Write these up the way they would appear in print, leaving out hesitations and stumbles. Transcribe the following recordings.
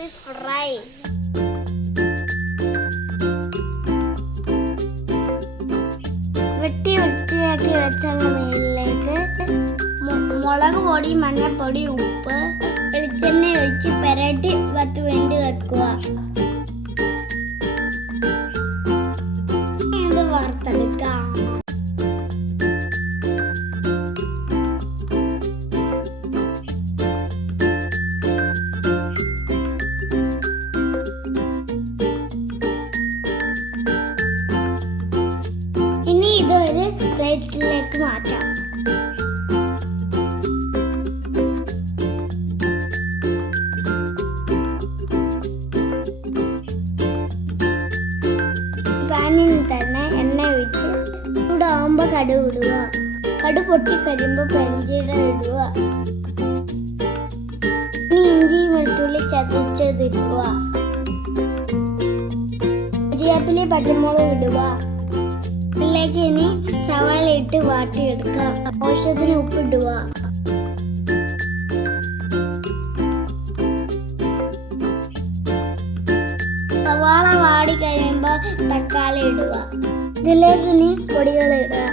Guppy fry. വൃത്തിയാക്കി വെച്ച മീനിലേക്ക് മുളക് പൊടി, മഞ്ഞൾപ്പൊടി, ഉപ്പ്, വെളിച്ചെണ്ണ ഒഴിച്ച് പുരട്ടി 10 മിനിറ്റ് വെക്കുക. ഇത് വറുത്തെടുക്കാം. ഇനി ഇതൊരു പ്ലേറ്റിലേക്ക് മാറ്റാം. പാനിൽ തന്നെ എണ്ണ ഒഴിച്ച് ചൂടാവുമ്പോൾ കടുക് ഇടുക. കടുക് പൊട്ടി കഴിയുമ്പോൾ പെരിഞ്ചീരകം ഇടുക. ഇനി ഇഞ്ചി വെളുത്തുള്ളി ചതച്ചതിടുക. കരിവേപ്പില പച്ചമുളക് ഇടുക. ഇതിലേക്ക് ഇനി സവാള ഇട്ട് വാട്ടിയെടുക്കുക. ആവശ്യത്തിന് ഉപ്പിടുക. സവാള വാടി കഴിയുമ്പോൾ തക്കാളി ഇടുക. ഇതിലേക്ക് ഇനി പൊടികൾ ഇടുക.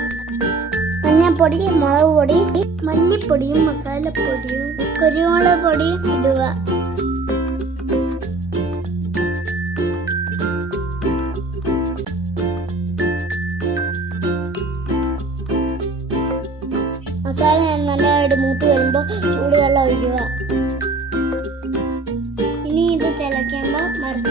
മഞ്ഞൾപ്പൊടി, മുളക് പൊടി, മല്ലിപ്പൊടിയും മസാലപ്പൊടിയും കുരുമുളക് പൊടിയും ഇടുക. മസാല നല്ലതായിട്ട് മൂത്ത് വരുമ്പോൾ ചൂടുവെള്ളം ഒഴിക്കുക. ഇനി ഇത് തിളയ്ക്കുമ്പോൾ വറുത്ത